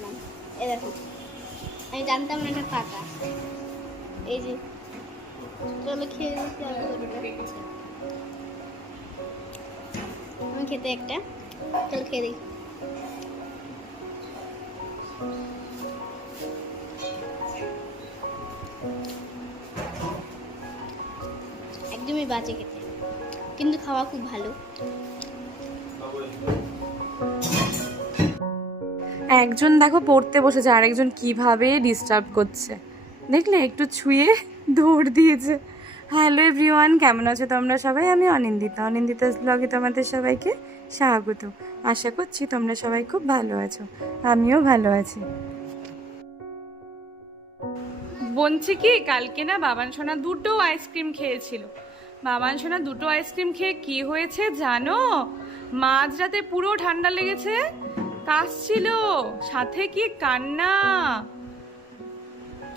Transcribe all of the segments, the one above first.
আসলাম। এই দেখো, আমি জানতাম না এটা পাকা। এই যে চলো খেয়ে দিচ্ছি আমি খেতে একটা, চলো খেয়ে দিই। একদমই বাজে খেতে, কিন্তু খাওয়া খুব ভালো। একজন দেখো পড়তে বসেছে, আরেকজন কিভাবে ডিস্টার্ব করছে দেখলে, একটু ছুঁয়ে দৌড় দিয়েছে। হ্যালো এভরিওয়ান, কেমন আছো তোমরা সবাই? আমি অনিন্দিতাস ব্লগে তোমাদের সবাইকে স্বাগত। আশা করছি তোমরা সবাই খুব ভালো আছো, আমিও ভালো আছি। বলছি কি, কালকে না বাবান সোনা দুটো আইসক্রিম খেয়েছিল। বাবান সোনা দুটো আইসক্রিম খেয়ে কি হয়েছে জানো? মাঝরাতে পুরো ঠান্ডা লেগেছে, কাশছিল, সাথে কি কান্না।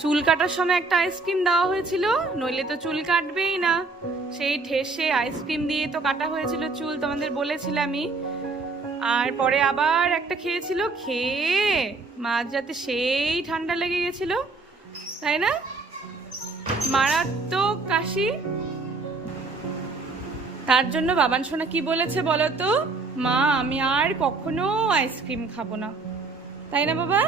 চুল কাটার সময় একটা আইসক্রিম দেওয়া হয়েছিল, নইলে তো চুল কাটবেই না, সেই ঠেসে আইসক্রিম দিয়ে তো কাটা হয়েছিল চুল, তোমাদের বলেছিলামই। আর পরে আবার একটা খেয়েছিল, খেয়ে মাঝরাতে সেই ঠান্ডা লেগে গেছিল, তাই না? মারাত্মক কাশি। তার জন্য বাবান সোনা কি বলেছে বলো তো? মা, আমি আর কখনো আইসক্রিম খাবো না, তাই না বাবা?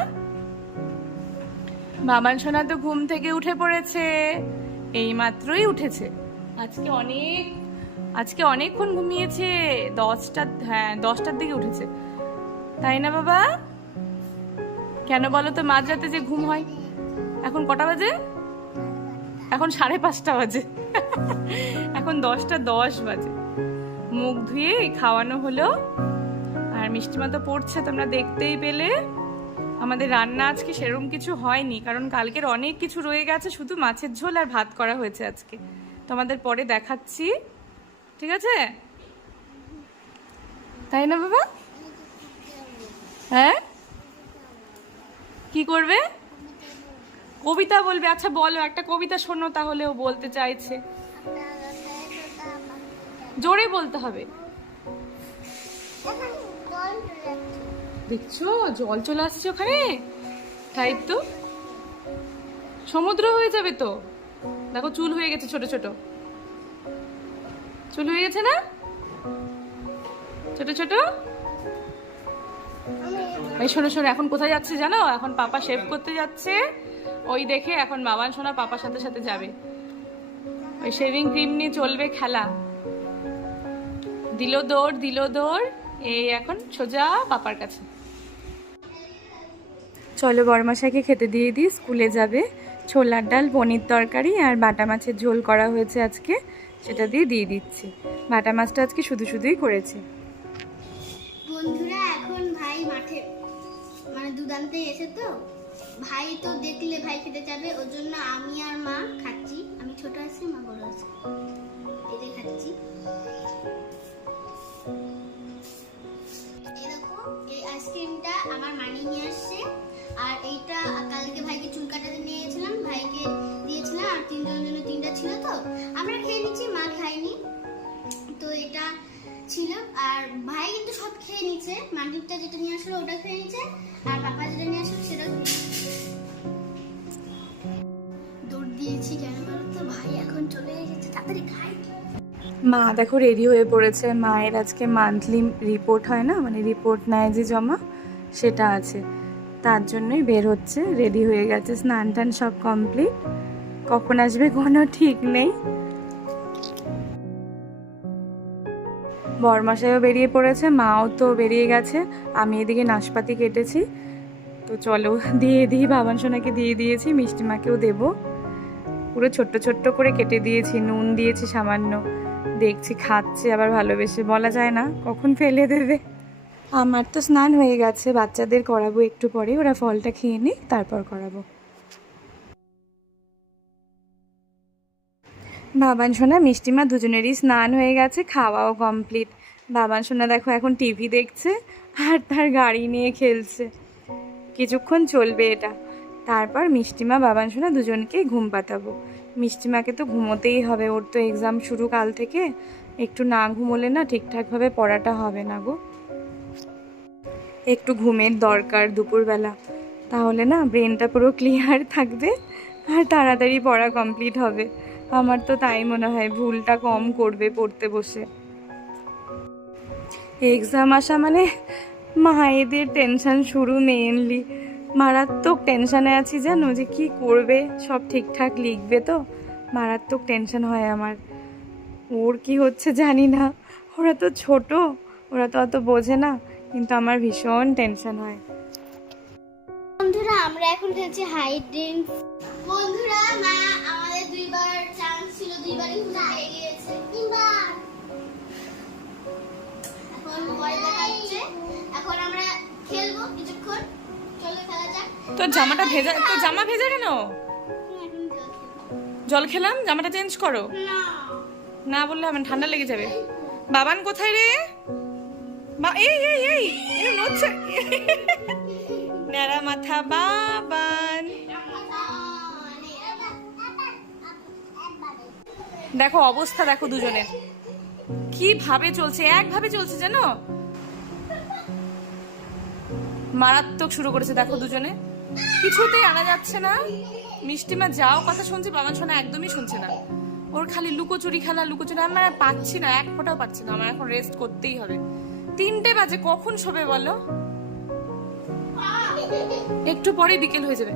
বাবান সোনা তো ঘুম থেকে উঠে পড়েছে, এই মাত্রই উঠেছে। আজকে অনেকক্ষণ ঘুমিয়েছে, 10টার দিকে উঠেছে, তাই না বাবা? কেন বলো তো মাঝরাতে যে ঘুম হয়? এখন কটা বাজে? এখন 5:30 বাজে। এখন 10:10 বাজে। মুখ ধুয়ে খাওয়ানো হলো, আর মিষ্টিমা তো পড়ছে, তোমরা দেখতেই পেলে। আমাদের রান্না আজকে সেরকম কিছু হয়নি, কারণ কালকের অনেক কিছু রয়ে গেছে, শুধু মাছের ঝোল আর ভাত করা হয়েছে আজকে। তোমাদের পরে দেখাচ্ছি, ঠিক আছে? তাই না বাবা? হ্যাঁ, কি করবে? কবিতা বলবে? আচ্ছা বলো, একটা কবিতা শোনো তাহলে, ও বলতে চাইছে। জোরে বলতে হবে। দেখছো জল চলে আসছে ওখানে, তাই তো সমুদ্র হয়ে যাবে তো। দেখো চুল হয়ে গেছে, ছোট ছোট চুল হয়ে গেছে না, ছোট ছোট। এই শোনো শোনো, এখন কোথায় যাচ্ছে জানো? এখন পাপা শেভ করতে যাচ্ছে, ওই দেখে এখন বাবান সোনা পাপার সাথে সাথে যাবে, ওই শেভিং ক্রিম নিয়ে চলবে খেলা। দিল দৌড়, এই এখন সোজা পাপার কাছে। চলো বড়মশাইকে খেতে দিয়ে দিই, স্কুলে যাবে। ছোলার ডাল, পনির তরকারি আর বাটা মাছের ঝোল করা হয়েছে আজকে, সেটা দিয়ে দিচ্ছি। বাটা মাছটা আজকে শুধুই করেছি। বন্ধুরা, এখন ভাই মাঠে মানে দুধ আনতে এসে তো, ভাই তো দেখলে ভাই খেতে যাবে, ওর জন্য আমি আর মা খাচ্ছি। আমি ছোট আছি, মা বড় আছে, এই যে খাচ্ছি। এরকম এই আইসক্রিমটা আমার মানি নিয়ে আসছে, আর এইটা কালকে ভাইকে চুল কাটাতে নিয়ে গেছিলাম, ভাইকে দিয়েছিলাম, আর তিনজনের জন্য তিনটা ছিল, তো আমরা খেয়ে নিচ্ছি, মা খাইনি। তো এটা ছিল, আর ভাই কিন্তু সব খেয়ে নিচ্ছে, মাটিরটা যেটা নিয়ে আসলো ওটা খেয়ে নিচ্ছে, আর পাপা যেটা নিয়ে আসলো সেটা দৌড় দিয়েছি। কেন বলতো, ভাই এখন চলে এসেছে, তাড়াতাড়ি খাই। মা দেখো রেডি হয়ে পড়েছে, মায়ের আজকে মান্থলি রিপোর্ট হয় না, মানে রিপোর্ট নেয় যে জমা, সেটা আছে, তার জন্যই বের হচ্ছে, রেডি হয়ে গেছে, স্নান টান সব কমপ্লিট। কখন আসবে কোনো ঠিক নেই। বরমশাইও বেরিয়ে পড়েছে, মাও তো বেরিয়ে গেছে, আমি এদিকে নাশপাতি কেটেছি। তো চলো দিয়ে দিই, বাবান সোনাকে দিয়ে দিয়েছি, মিষ্টিমাকেও দেবো। পুরো ছোট্ট ছোট্ট করে কেটে দিয়েছি, নুন দিয়েছি সামান্য, দেখছি খাচ্ছে আবার ভালোবেসে, বলা যায় না কখন ফেলে দেবে। আমার তো স্নান হয়ে গেছে, বাচ্চাদের করাবো একটু পরে, ওরা ফলটা খেয়ে নিক তারপর করাবো। বাবান সোনা মিষ্টিমা দুজনেরই স্নান হয়ে গেছে, খাওয়াও কমপ্লিট। বাবান সোনা দেখো এখন টিভি দেখছে আর তার গাড়ি নিয়ে খেলছে, কিছুক্ষণ চলবে এটা, তারপর মিষ্টিমা বাবান সোনা দুজনকেই ঘুম পাতাবো। মিষ্টিমাকে তো ঘুমোতেই হবে, ওর তো এক্সাম শুরু কাল থেকে, একটু না ঘুমোলে না ঠিকঠাকভাবে পড়াটা হবে না গো, একটু ঘুমের দরকার দুপুরবেলা। তাহলে না ব্রেনটা পুরো ক্লিয়ার থাকবে আর তাড়াতাড়ি পড়া কমপ্লিট হবে। আমার তো তাই মনে হয়, ভুলটা কম করবে পড়তে বসে। এক্সাম আসা মানে মায়েদের টেনশন শুরু। মেইনলি মারাত্মক টেনশানে আছি জানো, যে কি করবে, সব ঠিকঠাক লিখবে তো। মারাত্মক টেনশন হয় আমার। ওর কি হচ্ছে জানি না, ওরা তো ছোট, ওরা তো অত বোঝে না, কিন্তু আমার ভীষণ টেনশন হয়। বন্ধুরা আমরা এখন খেলছি হাইড ড্রিঙ্কস। বন্ধুরা মা আমাদের দুইবার চান্স ছিল, দুইবারই পেয়ে গিয়েছে। তিনবার। এখন পরে দেখা হচ্ছে। এখন আমরা খেলবো কিছুক্ষণ। চলো খেলা যাক। তোর জামাটা ভেজা, তোর জামা ভেজা কেন? এখন জল খেলাম, জামাটা চেঞ্জ করো। না না বললে আমার ঠান্ডা লেগে যাবে। বাবান কোথায় রে? এই এই এই এই নড়ছে। ন্যাড়া মাথা বাবান। দেখো অবস্থা, দেখো দুজনের কিভাবে চলছে, একভাবে চলছে জানো। মারাত্মক শুরু করেছে দেখো দুজনে, কিছুতেই আনা যাচ্ছে না। মিষ্টিমা যাও কথা শুনছি, বাবান শোনা একদমই শুনছে না। ওর খালি লুকোচুরি খেলা, লুকোচুরি। আমার আর পাচ্ছি না, এক ফোঁটাও পাচ্ছি না। আমার এখন রেস্ট করতেই হবে। 3টে বাজে, কখন শোবে বলো? একটু পরে বিকেল হয়ে যাবে।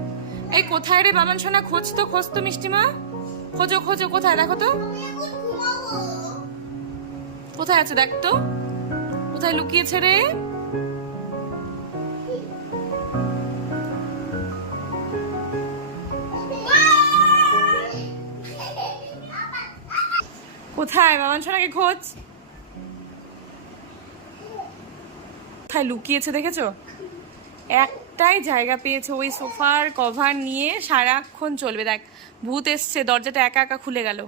এই কোথায় রে বাবান শোনা? খোঁজ তো মিষ্টিমা, খোঁজো খোঁজো, কোথায় দেখো তো, কোথায় আছে দেখ তো, কোথায় লুকিয়েছে রে? কোথায় বাবান সোনাকে খোঁজ, কোথায় লুকিয়েছে দেখেছো? একটাই জায়গা পেয়েছে, ওই সোফার কভার নিয়ে সারাক্ষণ চলবে। দেখ ভূত এসছে, দরজাটা একা একা খুলে গেল,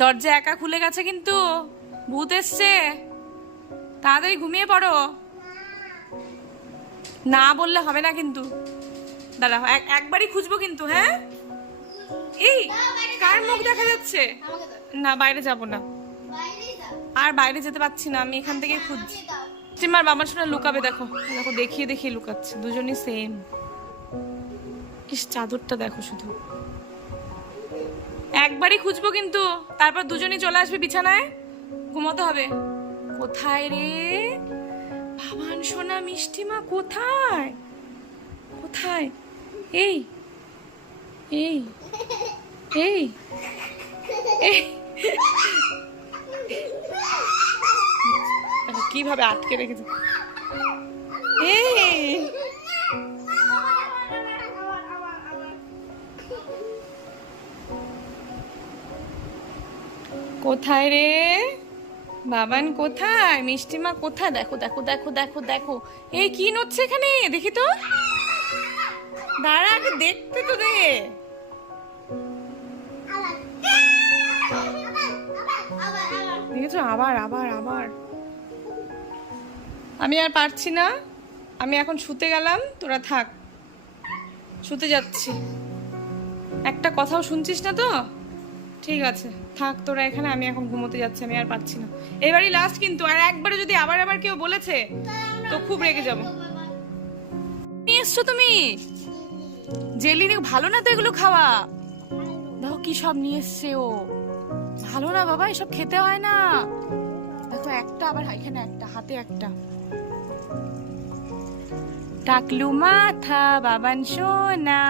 দরজা একা খুলে গেছে, কিন্তু ভূত এসছে। তাড়াতাড়ি ঘুমিয়ে পড়ো, না বললে হবে না কিন্তু। দাঁড়াও একবারই খুঁজবো কিন্তু। হ্যাঁ এই কার মুখ দেখা যাচ্ছে? না বাইরে যাব না, আর বাইরে যেতে পারছি না, আমি এখান থেকে খুঁজছি। তোমার বাবার শোনা লুকাবে, দেখো দেখো, দেখিয়ে দেখিয়ে লুকাচ্ছে, দুজনই সেম। ইস চাদরটা দেখো শুধু। একবারই খুঁজবো কিন্তু, তারপর দুজনই চলে আসবে বিছানায়, ঘুমোতে হবে। কোথায় রে বাবান সোনা? মিষ্টিমা কোথায়, কোথায়? এই এই এই এই কিভাবে আটকে রেখেছে। এই কোথায় রে বাবান? কোথায় মিষ্টিমা? কোথায়? দেখো দেখো দেখো দেখো দেখো, এই কি নড়ছে এখানে, দেখি তো। দাঁড়া আগে দেখতে তো দে। দেখেছো, আবার আবার আবার। আমি আর পারছি না, আমি এখন শুতে গেলাম, তোরা থাক, শুতে যাচ্ছি। একটা কথাও শুনছিস না তো? ঠিক আছে থাক তোরা এখানে, আমি এখন ঘুমোতে যাচ্ছি, আমি আর পারছি না। এবারই লাস্ট কিন্তু, আর একবারে যদি আবার আবার কেউ বলেছে তো খুব রেগে যাবো। নিয়ে এসছো তুমি জেলি, ভালো না তো এগুলো খাওয়া। দেখো কি সব নিয়ে এসছে ও, ভালো না বাবা, এসব খেতে হয় না। দেখো একটা, আবার এখানে একটা, হাতে একটা। টাকলু মাথা বাবান সোনা,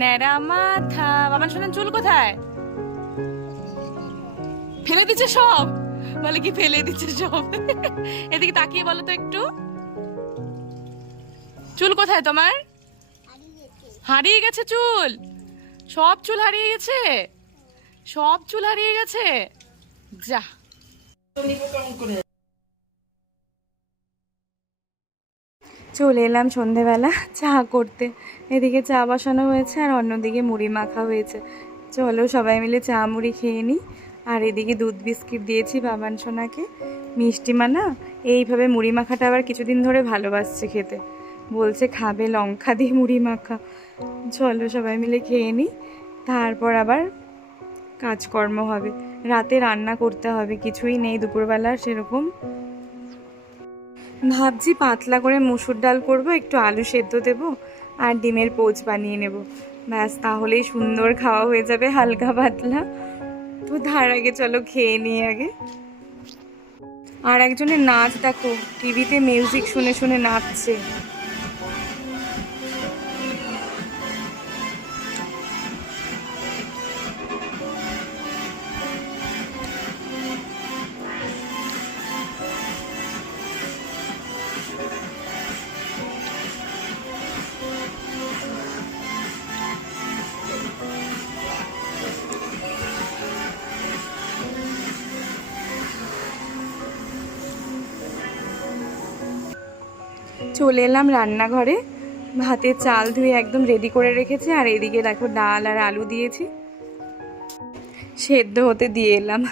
ন্যাড়া মাথা বাবান সোনার চুল কোথায়? ফেলে দিচ্ছে সব, বলে কি ফেলে দিচ্ছে সব। এদিকে তাকিয়ে বলো তো একটু, চুল কোথায় তোমার? হারিয়ে গেছে চুল, সব চুল হারিয়ে গেছে, সব চুল হারিয়ে গেছে। যা চলে এলাম সন্ধেবেলা চা করতে। এদিকে চা বসানো হয়েছে আর অন্যদিকে মুড়ি মাখা হয়েছে। চলো সবাই মিলে চা মুড়ি খেয়ে নিই। আর এদিকে দুধ বিস্কিট দিয়েছি বাবান সোনাকে। মিষ্টিমা না এইভাবে মুড়ি মাখাটা আবার কিছুদিন ধরে ভালোবাসছে খেতে, বলছে খাবে লঙ্কা দিয়ে মুড়ি মাখা। চলো সবাই মিলে খেয়ে নিই, তারপর আবার কাজকর্ম হবে। রাতে রান্না করতে হবে, কিছুই নেই দুপুরবেলা সেরকম। ভাবছি পাতলা করে মুসুর ডাল করব, একটু আলু সেদ্ধ দেব আর ডিমের পোচ বানিয়ে নেব, ব্যাস তাহলেই সুন্দর খাওয়া হয়ে যাবে, হালকা পাতলা। তো তার আগে চলো খেয়ে নিই আগে। আর একজনের নাচ দেখো, টিভিতে মিউজিক শুনে শুনে নাচছে। চলে এলাম রান্নাঘরে, ভাতের চাল ধুয়ে একদম রেডি করে রেখেছি, আর এদিকে দেখো ডাল আর আলু দিয়েছি, সেদ্ধ হতে দিয়ে এলাম,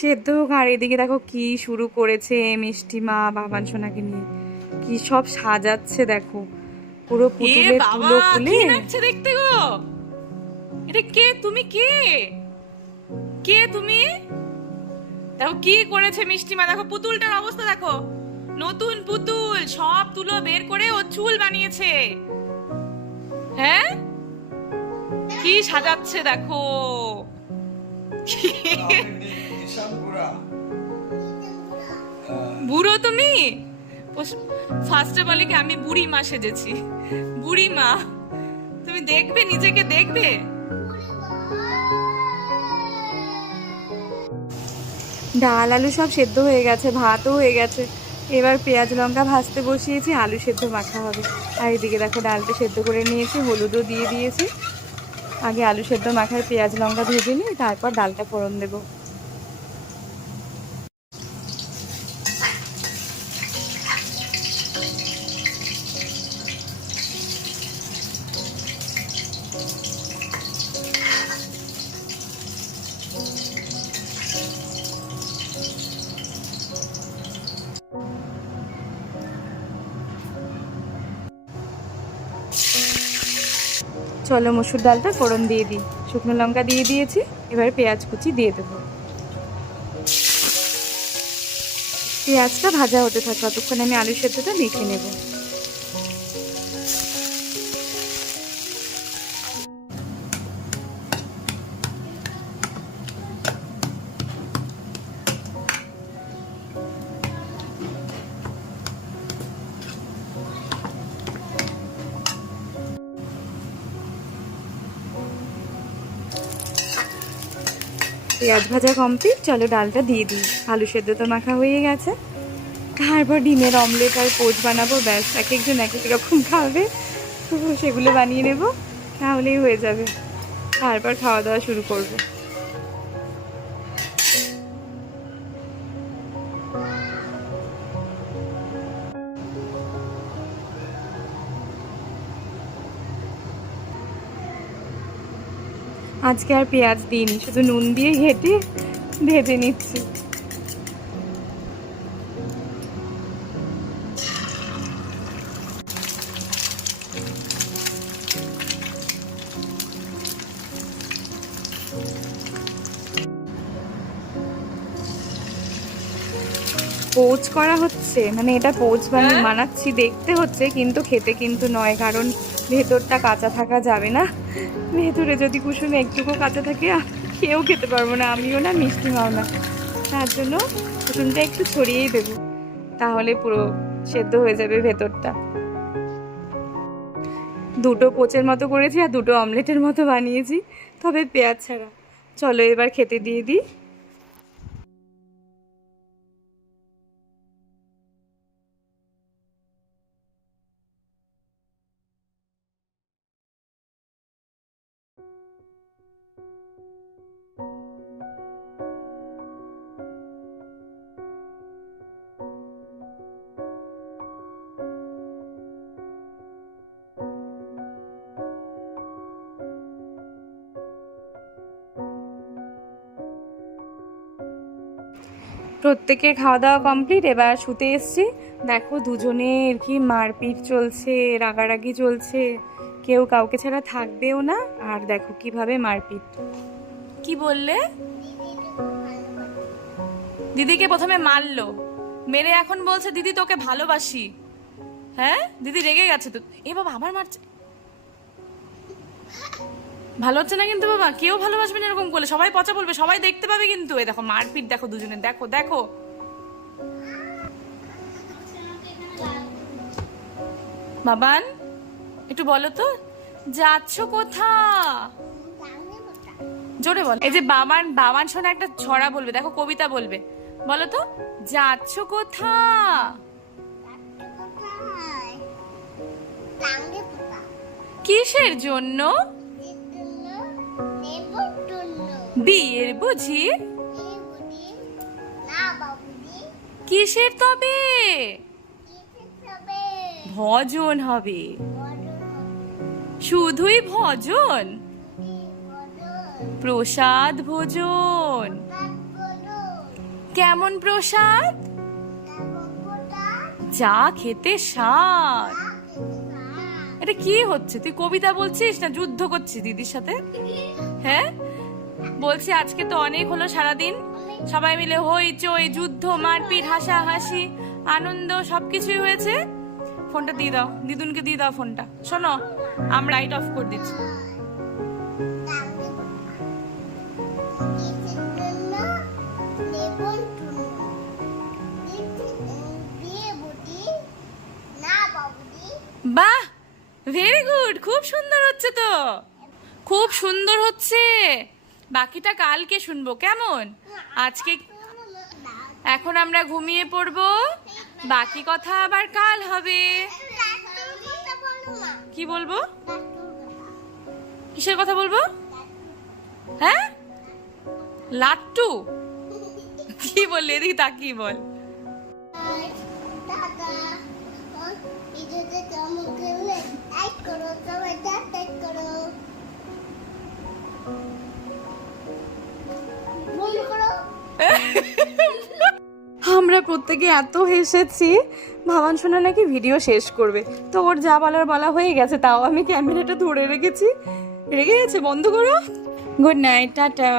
সেদ্ধ হোক। আর এদিকে দেখো কি শুরু করেছে মিষ্টি মা বাবান সোনাকে নিয়ে, কি সব সাজাচ্ছে দেখো, পুরো পুতুলের তুলো খুলে। দেখতে গো, এটা কে? তুমি কে? কে তুমি? দেখো কি করেছে মিষ্টি মা, দেখো পুতুলটার অবস্থা দেখো, নতুন পুতুল সব তুলো বের করে ও চুল বানিয়েছে। হ্যাঁ, কি সাজাচ্ছে দেখো। বুড়ো তুমি? ফার্স্টে বলে কি আমি বুড়ি মা সেজেছি, বুড়ি মা। তুমি দেখবে, নিজেকে দেখবে। ডাল আলু সব সেদ্ধ হয়ে গেছে, ভাতও হয়ে গেছে, এবার পেঁয়াজ লঙ্কা ভাজতে বসিয়েছি, আলু সেদ্ধ মাখা হবে। আর এদিকে দেখো ডালটা সেদ্ধ করে নিয়েছি, হলুদও দিয়ে দিয়েছি। আগে আলু সেদ্ধ মাখার পেঁয়াজ লঙ্কা ভেজে নিই, তারপর ডালটা ফোড়ন দেবো। চলো মসুর ডালটা ফোড়ন দিয়ে দিই, শুকনো লঙ্কা দিয়ে দিয়েছি, এবারে পেঁয়াজ কুচি দিয়ে দেবো। পেঁয়াজটা ভাজা হতে থাকে, ততক্ষণ আমি আলু সেদ্ধটা মেখে নেব। পেঁয়াজ ভাজা কমপ্লিট, চলো ডালটা দিয়ে দিই। আলু সেদ্ধ তো মাখা হয়ে গেছে, তারপর ডিমের অমলেট আর পোচ বানাবো, ব্যাস এক একজন এক এক রকম খাবে, তো সেগুলো বানিয়ে নেব, তাহলেই হয়ে যাবে। তারপর খাওয়া দাওয়া শুরু করবো। আজকে আর পেঁয়াজ দিইনি, শুধু নুন দিয়ে ঘেটে ভেজে নিচ্ছি। পোচ করা হচ্ছে, মানে এটা পোচ বানাচ্ছি দেখতে হচ্ছে, কিন্তু খেতে কিন্তু নয়, কারণ ভেতরটা কাঁচা থাকা যাবে না। ভেতরে যদি কুসুমে একটুকু কাঁচা থাকে কেউ খেতে পারবো না, আমিও না মিষ্টি মাও না, তার জন্য কুসুমটা একটু ছড়িয়েই দেবো, তাহলে পুরো সেদ্ধ হয়ে যাবে ভেতরটা। দুটো পোচের মতো করেছি আর দুটো অমলেটের মতো বানিয়েছি, তবে পেঁয়াজ ছাড়া। চলো এবার খেতে দিয়ে দিই। প্রত্যেকের খাওয়া দাওয়া কমপ্লিট, এবার শুতে এসছি। দেখো দুজনের কি মারপিট চলছে, রাগারাগি চলছে, কেউ কাউকে ছাড়া থাকবেও না। আর দেখো কিভাবে মারপিট। কি বললে? দিদিকে প্রথমে মারলো, মেরে এখন বলছে দিদি তোকে ভালোবাসি। হ্যাঁ দিদি রেগে গেছে তো। এ বাবা আবার মারছে। ভালো হচ্ছে না কিন্তু বাবা, কেউ ভালোবাসবে না এরকম করলে, সবাই পচা বলবে, সবাই দেখতে পাবে কিন্তু। এই দেখো মারপিট দেখো দুজনে, দেখো দেখো। বাবান একটু বলো তো যাচ্ছ কোথা, জোরে বল। এই যে বাবান, বাবান শোনা একটা ছড়া বলবে, দেখো কবিতা বলবে, বলো তো যাচ্ছ কোথা। কিসের জন্য? বিয়ের বুঝি? কিসের তবে? ভজন হবে। শুধুই ভজন? প্রসাদ ভোজন। কেমন প্রসাদ? যা খেতে স্বাদ। এটা কি হচ্ছে? তুই কবিতা বলছিস না যুদ্ধ করছিস দিদির সাথে? হ্যাঁ বলছি আজকে তো অনেক হলো সারাদিন, সবাই মিলে হইচই, যুদ্ধ, মারপিট, হাসাহাসি, আনন্দ সবকিছুই হয়েছে। ফোনটা দিয়ে দাও, দিদুনকে দিয়ে দাও ফোনটা। শোনো আমরা লাইট অফ করে দিচ্ছি। বাহ ভেরি গুড, খুব সুন্দর হচ্ছে তো, খুব সুন্দর হচ্ছে। বাকিটা কালকে শুনবো কেমন? আজকে এখন আমরা ঘুমিয়ে পড়বো, বাকি কথা আবার কাল হবে। কি বলবো? কিসের কথা বলবো? হ্যাঁ লাট্টু? কি বললি এদিকে তাকিয়ে বল। আমরা প্রত্যেকে এত হেসেছি, ভাবান শোনা নাকি ভিডিও শেষ করবে, তো ওর যা বলার বলা হয়ে গেছে, তাও আমি ক্যামেরাটা ধরে রেখেছি। রেগে গেছে, বন্ধ করো। Good night, tata.